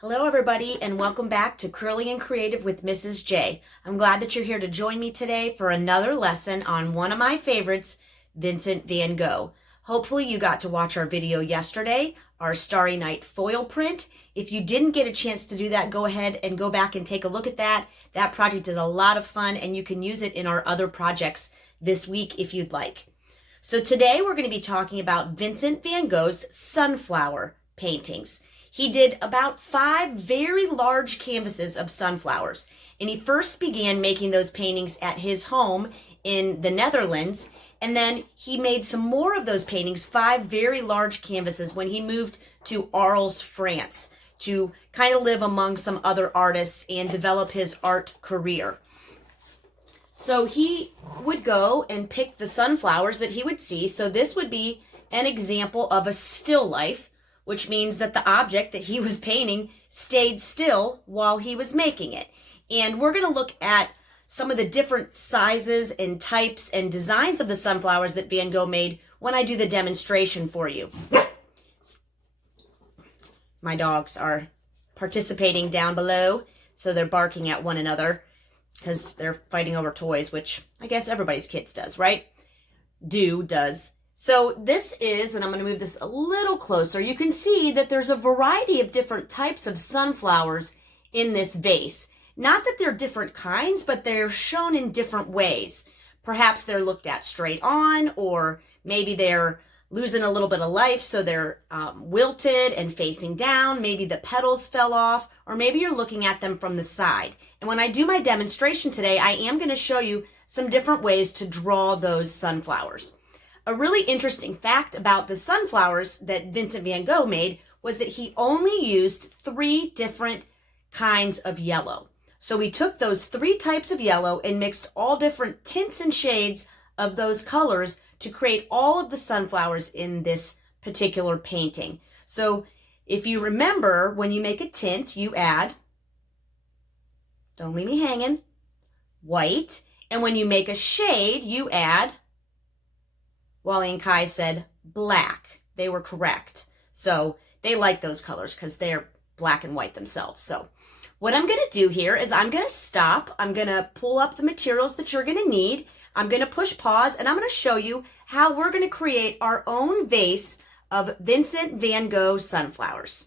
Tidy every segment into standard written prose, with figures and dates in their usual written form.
Hello everybody and welcome back to Curly and Creative with Mrs. J. I'm glad that you're here to join me today for another lesson on one of my favorites, Vincent van Gogh. Hopefully you got to watch our video yesterday, our Starry Night foil print. If you didn't get a chance to do that, go ahead and go back and take a look at that. That project is a lot of fun and you can use it in our other projects this week if you'd like. So today we're going to be talking about Vincent van Gogh's sunflower paintings. He did about 5 very large canvases of sunflowers, and he first began making those paintings at his home in the Netherlands, and then he made some more of those paintings, 5 very large canvases, when he moved to Arles, France, to kind of live among some other artists and develop his art career. So he would go and pick the sunflowers that he would see. So this would be an example of a still life, which means that the object that he was painting stayed still while he was making it. And we're going to look at some of the different sizes and types and designs of the sunflowers that Van Gogh made when I do the demonstration for you. My dogs are participating down below, so they're barking at one another because they're fighting over toys, which I guess everybody's kids does, right? Does. So this is, and I'm going to move this a little closer, you can see that there's a variety of different types of sunflowers in this vase. Not that they're different kinds, but they're shown in different ways. Perhaps they're looked at straight on, or maybe they're losing a little bit of life, so they're wilted and facing down. Maybe the petals fell off, or maybe you're looking at them from the side. And when I do my demonstration today, I am going to show you some different ways to draw those sunflowers. A really interesting fact about the sunflowers that Vincent van Gogh made was that he only used 3 different kinds of yellow. So he took those 3 types of yellow and mixed all different tints and shades of those colors to create all of the sunflowers in this particular painting. So if you remember, when you make a tint, you add, don't leave me hanging, white. And when you make a shade, you add, Wally and Kai said black. They were correct. So they like those colors because they're black and white themselves. So what I'm going to do here is I'm going to stop. I'm going to pull up the materials that you're going to need. I'm going to push pause and I'm going to show you how we're going to create our own vase of Vincent van Gogh sunflowers.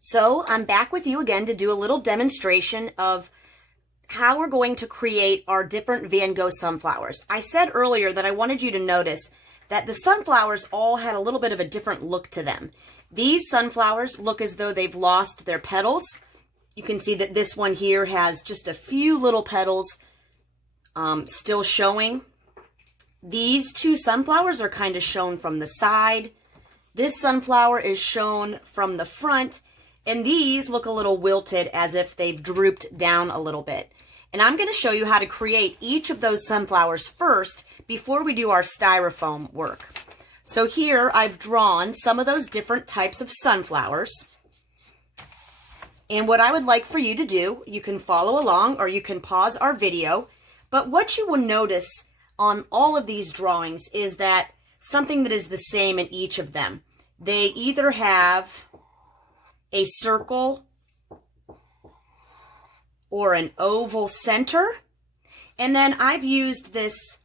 So I'm back with you again to do a little demonstration of how we're going to create our different Van Gogh sunflowers. I said earlier that I wanted you to notice that the sunflowers all had a little bit of a different look to them. These sunflowers look as though they've lost their petals. You can see that this one here has just a few little petals still showing. These 2 sunflowers are kind of shown from the side. This sunflower is shown from the front. And these look a little wilted as if they've drooped down a little bit. And I'm going to show you how to create each of those sunflowers first before we do our styrofoam work. So here I've drawn some of those different types of sunflowers. And what I would like for you to do, you can follow along or you can pause our video. But what you will notice on all of these drawings is that something that is the same in each of them. They either have a circle or an oval center. And then I've used this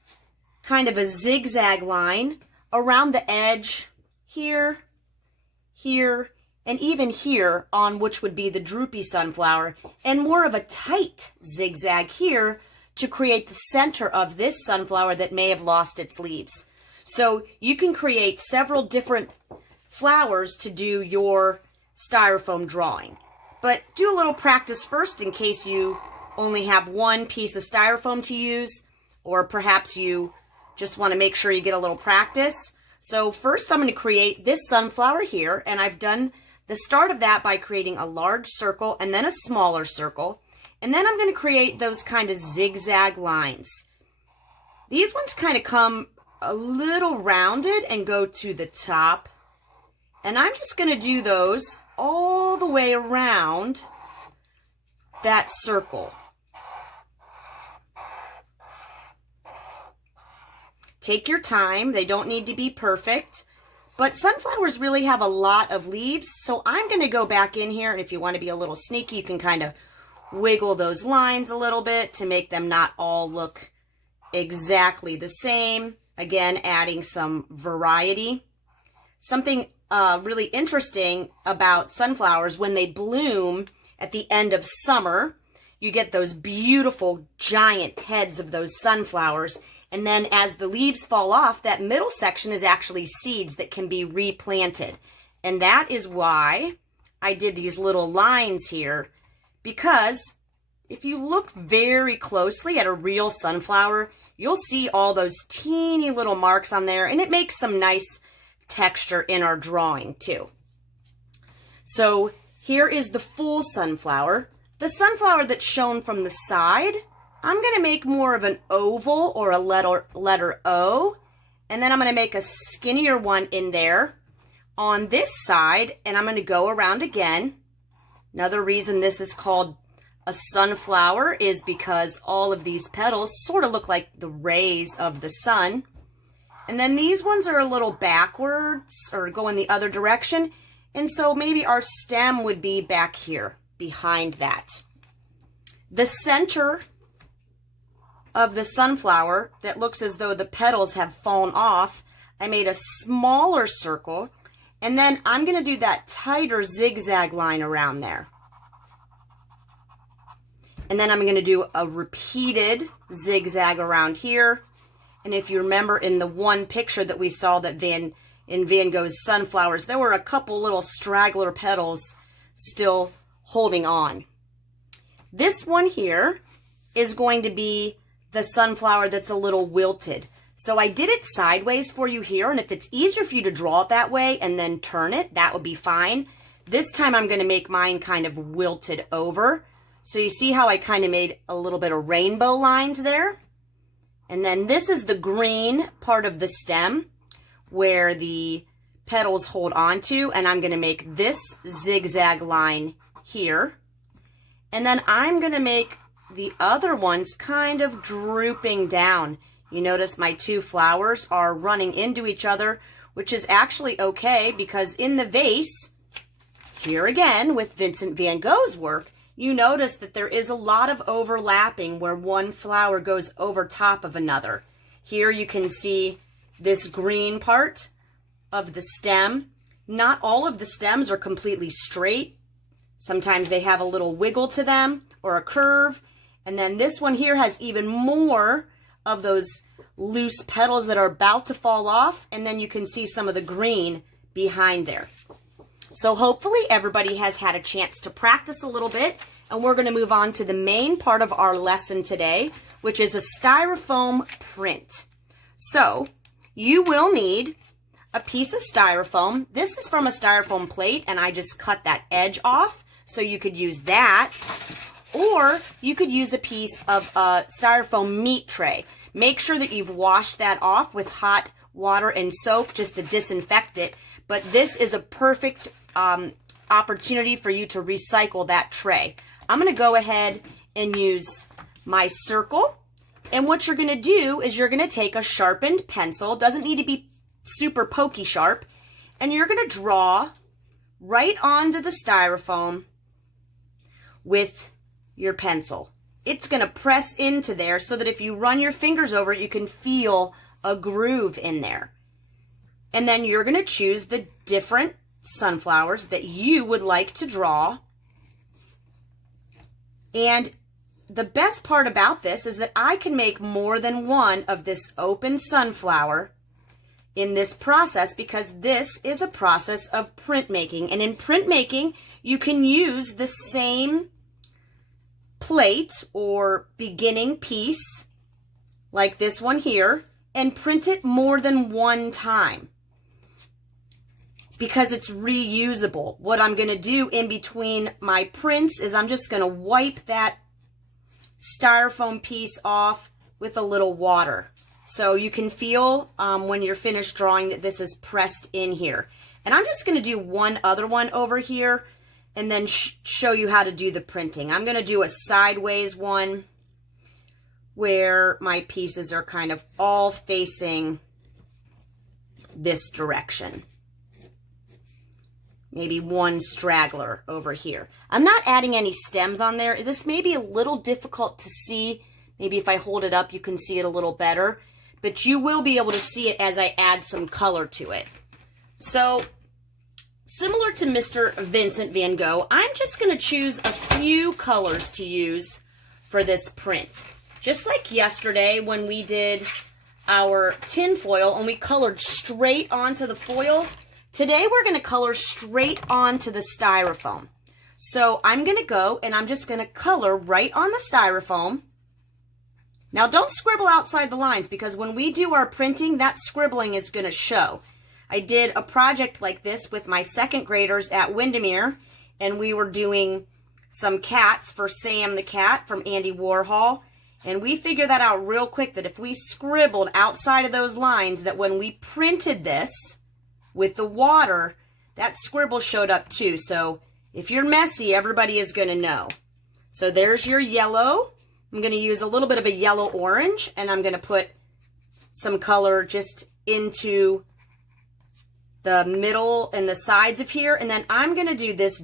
kind of a zigzag line around the edge here, here, and even here on which would be the droopy sunflower, and more of a tight zigzag here to create the center of this sunflower that may have lost its leaves. So you can create several different flowers to do your styrofoam drawing. But do a little practice first in case you only have one piece of styrofoam to use, or perhaps you just want to make sure you get a little practice. So first I'm going to create this sunflower here, and I've done the start of that by creating a large circle and then a smaller circle. And then I'm going to create those kind of zigzag lines. These ones kind of come a little rounded and go to the top. And I'm just going to do those all the way around that circle. Take your time. They don't need to be perfect. But sunflowers really have a lot of leaves, so I'm going to go back in here, and if you want to be a little sneaky, you can kind of wiggle those lines a little bit to make them not all look exactly the same. Again, adding some variety. Something really interesting about sunflowers, when they bloom at the end of summer, you get those beautiful giant heads of those sunflowers. And then as the leaves fall off, that middle section is actually seeds that can be replanted. And that is why I did these little lines here, because if you look very closely at a real sunflower, you'll see all those teeny little marks on there, and it makes some nice texture in our drawing too. So here is the full sunflower. The sunflower that's shown from the side, I'm going to make more of an oval or a letter O, and then I'm going to make a skinnier one in there on this side, and I'm going to go around again. Another reason this is called a sunflower is because all of these petals sort of look like the rays of the sun. And then these ones are a little backwards or go in the other direction, and so maybe our stem would be back here behind that. The center of the sunflower that looks as though the petals have fallen off, I made a smaller circle, and then I'm going to do that tighter zigzag line around there. And then I'm going to do a repeated zigzag around here. And if you remember in the one picture that we saw that in Van Gogh's Sunflowers, there were a couple little straggler petals still holding on. This one here is going to be the sunflower that's a little wilted. So I did it sideways for you here, and if it's easier for you to draw it that way and then turn it, that would be fine. This time I'm going to make mine kind of wilted over. So you see how I kind of made a little bit of rainbow lines there? And then this is the green part of the stem where the petals hold on to, and I'm going to make this zigzag line here. And then I'm going to make the other ones kind of drooping down. You notice my two flowers are running into each other, which is actually okay because in the vase, here again with Vincent van Gogh's work, you notice that there is a lot of overlapping where one flower goes over top of another. Here you can see this green part of the stem. Not all of the stems are completely straight. Sometimes they have a little wiggle to them or a curve. And then this one here has even more of those loose petals that are about to fall off. And then you can see some of the green behind there. So hopefully everybody has had a chance to practice a little bit, and we're going to move on to the main part of our lesson today, which is a styrofoam print. So you will need a piece of styrofoam. This is from a styrofoam plate, and I just cut that edge off, so you could use that, or you could use a piece of a styrofoam meat tray. Make sure that you've washed that off with hot water and soap just to disinfect it, but this is a perfect opportunity for you to recycle that tray. I'm going to go ahead and use my circle, and what you're going to do is you're going to take a sharpened pencil. It doesn't need to be super pokey sharp, and you're going to draw right onto the styrofoam with your pencil. It's going to press into there so that if you run your fingers over it, you can feel a groove in there. And then you're going to choose the different sunflowers that you would like to draw. And the best part about this is that I can make more than one of this open sunflower in this process, because this is a process of printmaking. And in printmaking, you can use the same plate or beginning piece, like this one here, and print it more than one time, because it's reusable. What I'm going to do in between my prints is I'm just going to wipe that styrofoam piece off with a little water. So you can feel when you're finished drawing that this is pressed in here. And I'm just going to do one other one over here and then show you how to do the printing. I'm going to do a sideways one where my pieces are kind of all facing this direction. maybe one straggler over here. I'm not adding any stems on there. This may be a little difficult to see. Maybe if I hold it up, you can see it a little better, but you will be able to see it as I add some color to it. So, similar to Mr. Vincent van Gogh, I'm just going to choose a few colors to use for this print. Just like yesterday when we did our tin foil and we colored straight onto the foil, today we're going to color straight onto the styrofoam. So I'm going to go and I'm just going to color right on the styrofoam. Now don't scribble outside the lines, because when we do our printing, that scribbling is going to show. I did a project like this with my second graders at Windermere, and we were doing some cats for Sam the cat from Andy Warhol. And we figured that out real quick, that if we scribbled outside of those lines, that when we printed this with the water, that scribble showed up too. So if you're messy, everybody is going to know. So there's your yellow. I'm going to use a little bit of a yellow orange, and I'm going to put some color just into the middle and the sides of here. And then I'm going to do this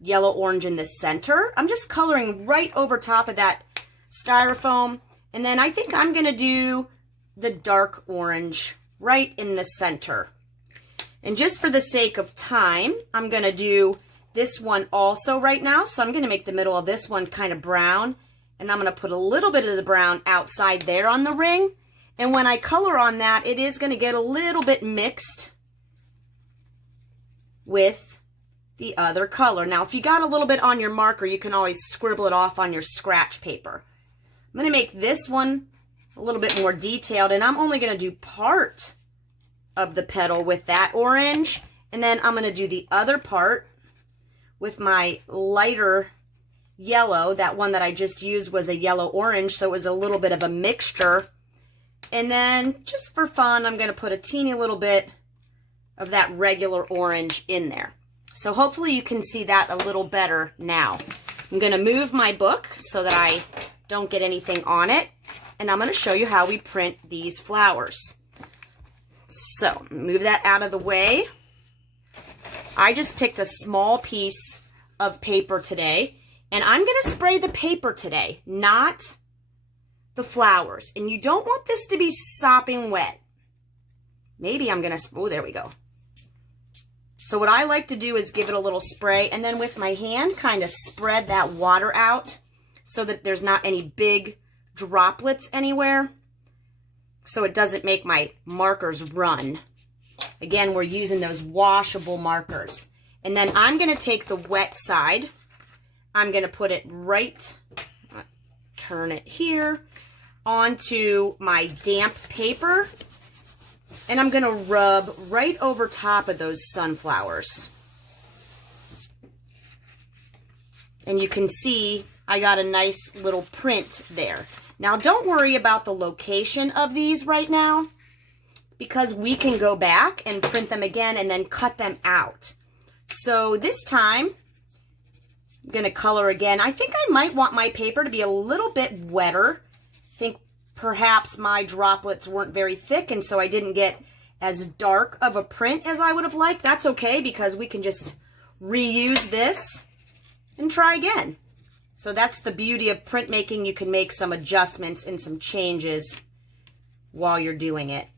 yellow orange in the center. I'm just coloring right over top of that styrofoam. And then I think I'm going to do the dark orange right in the center. And just for the sake of time, I'm going to do this one also right now. So I'm going to make the middle of this one kind of brown. And I'm going to put a little bit of the brown outside there on the ring. And when I color on that, it is going to get a little bit mixed with the other color. Now, if you got a little bit on your marker, you can always scribble it off on your scratch paper. I'm going to make this one a little bit more detailed, and I'm only going to do part of the petal with that orange, and then I'm going to do the other part with my lighter yellow. That one that I just used was a yellow orange, so it was a little bit of a mixture. And then just for fun, I'm going to put a teeny little bit of that regular orange in there. So hopefully you can see that a little better now. I'm going to move my book so that I don't get anything on it, and I'm going to show you how we print these flowers. So move that out of the way. I just picked a small piece of paper today, and I'm going to spray the paper today, not the flowers. And you don't want this to be sopping wet. Maybe I'm going to, oh, there we go. So what I like to do is give it a little spray, and then with my hand kind of spread that water out so that there's not any big droplets anywhere, so it doesn't make my markers run. Again, we're using those washable markers. And then I'm going to take the wet side. I'm going to put it right, turn it here, onto my damp paper. And I'm going to rub right over top of those sunflowers. And you can see I got a nice little print there. Now don't worry about the location of these right now, because we can go back and print them again and then cut them out. So this time, I'm going to color again. I think I might want my paper to be a little bit wetter. I think perhaps my droplets weren't very thick, and so I didn't get as dark of a print as I would have liked. That's okay, because we can just reuse this and try again. So that's the beauty of printmaking. You can make some adjustments and some changes while you're doing it.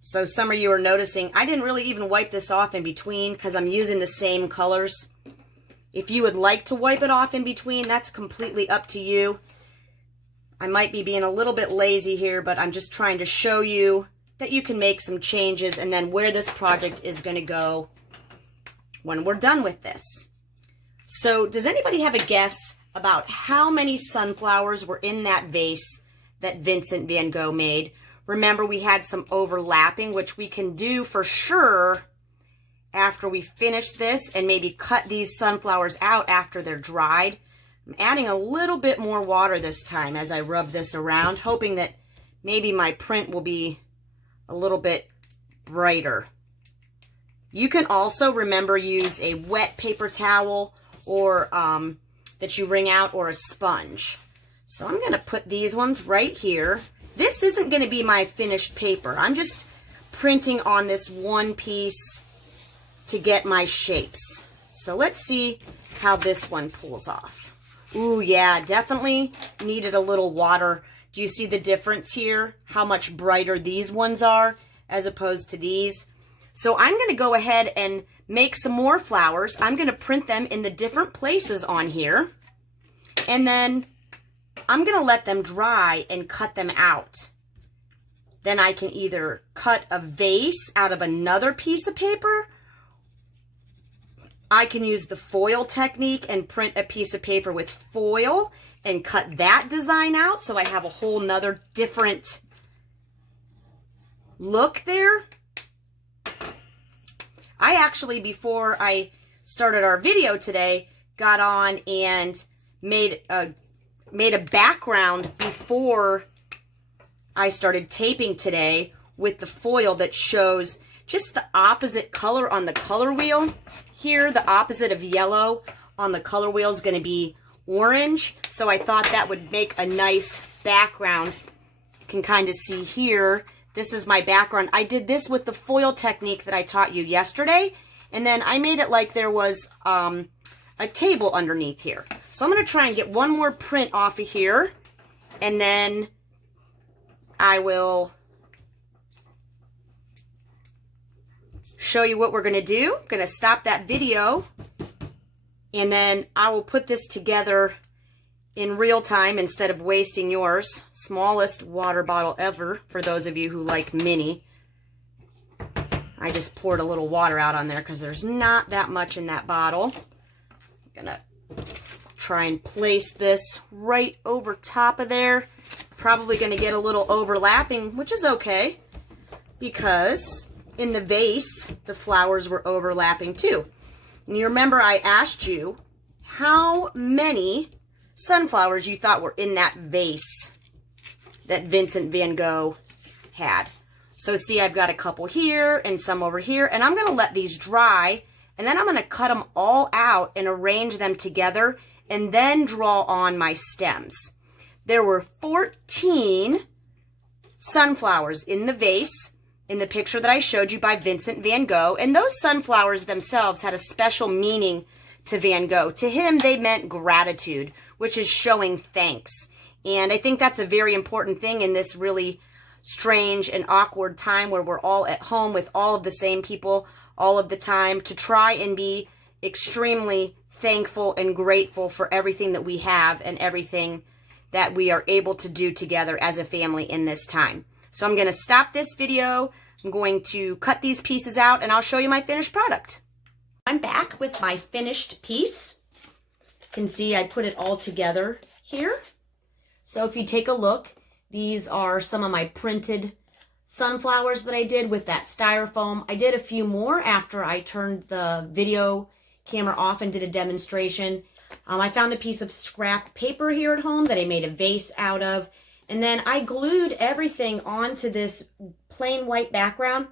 So some of you are noticing I didn't really even wipe this off in between because I'm using the same colors. If you would like to wipe it off in between, that's completely up to you. I might be being a little bit lazy here, but I'm just trying to show you that you can make some changes and then where this project is going to go when we're done with this. So does anybody have a guess about how many sunflowers were in that vase that Vincent van Gogh made? Remember, we had some overlapping, which we can do for sure after we finish this and maybe cut these sunflowers out after they're dried. I'm adding a little bit more water this time as I rub this around, hoping that maybe my print will be a little bit brighter. You can also, remember, use a wet paper towel or that you wring out, or a sponge. So I'm going to put these ones right here. This isn't going to be my finished paper. I'm just printing on this one piece to get my shapes. So let's see how this one pulls off. Ooh, yeah, definitely needed a little water. Do you see the difference here? How much brighter these ones are as opposed to these? So I'm going to go ahead and make some more flowers. I'm going to print them in the different places on here. And then I'm going to let them dry and cut them out. Then I can either cut a vase out of another piece of paper. I can use the foil technique and print a piece of paper with foil and cut that design out so I have a whole nother different look there. I actually, before I started our video today, got on and made a background before I started taping today with the foil that shows just the opposite color on the color wheel. Here, the opposite of yellow on the color wheel is going to be orange. So I thought that would make a nice background. You can kind of see here, this is my background. I did this with the foil technique that I taught you yesterday. And then I made it like there was a table underneath here. So I'm going to try and get one more print off of here. And then I will show you what we're going to do. I'm going to stop that video. And then I will put this together in real time instead of wasting yours. Smallest water bottle ever for those of you who like mini. I just poured a little water out on there because there's not that much in that bottle. I'm going to try and place this right over top of there. Probably going to get a little overlapping, which is okay because in the vase, the flowers were overlapping too. And you remember I asked you how many sunflowers you thought were in that vase that Vincent van Gogh had. So see, I've got a couple here and some over here, and I'm going to let these dry, and then I'm going to cut them all out and arrange them together and then draw on my stems. There were 14 sunflowers in the vase in the picture that I showed you by Vincent van Gogh, and those sunflowers themselves had a special meaning to Van Gogh. To him, they meant gratitude, which is showing thanks. And I think that's a very important thing in this really strange and awkward time where we're all at home with all of the same people all of the time, to try and be extremely thankful and grateful for everything that we have and everything that we are able to do together as a family in this time. So I'm going to stop this video. I'm going to cut these pieces out and I'll show you my finished product. I'm back with my finished piece. You can see I put it all together here. So if you take a look, these are some of my printed sunflowers that I did with that styrofoam. I did a few more after I turned the video camera off and did a demonstration. I found a piece of scrap paper here at home that I made a vase out of. And then I glued everything onto this plain white background.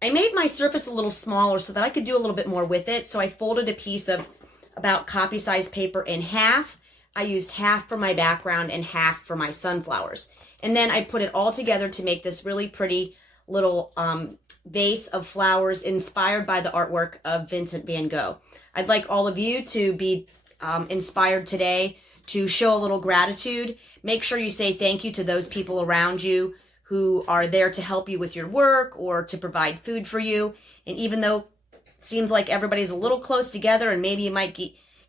I made my surface a little smaller so that I could do a little bit more with it. So I folded a piece of about copy size paper in half. I used half for my background and half for my sunflowers. And then I put it all together to make this really pretty little vase of flowers inspired by the artwork of Vincent van Gogh. I'd like all of you to be inspired today to show a little gratitude. Make sure you say thank you to those people around you who are there to help you with your work or to provide food for you. And even though it seems like everybody's a little close together and maybe you might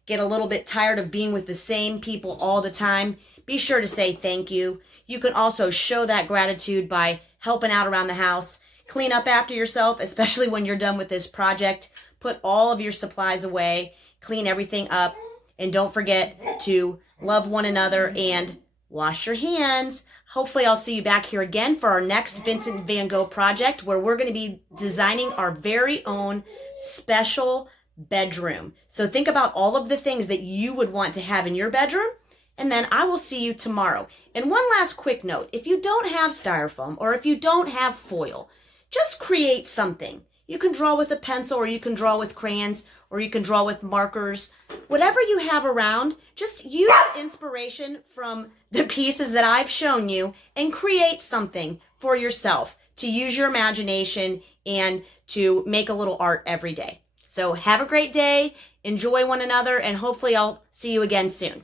get a little bit tired of being with the same people all the time, be sure to say thank you. You can also show that gratitude by helping out around the house. Clean up after yourself, especially when you're done with this project. Put all of your supplies away, clean everything up, and don't forget to love one another and wash your hands. Hopefully I'll see you back here again for our next Vincent van Gogh project where we're going to be designing our very own special bedroom. So think about all of the things that you would want to have in your bedroom, and then I will see you tomorrow. And one last quick note, if you don't have styrofoam or if you don't have foil, just create something. You can draw with a pencil, or you can draw with crayons, or you can draw with markers. Whatever you have around, just use inspiration from the pieces that I've shown you and create something for yourself to use your imagination and to make a little art every day. So have a great day, enjoy one another, and hopefully I'll see you again soon.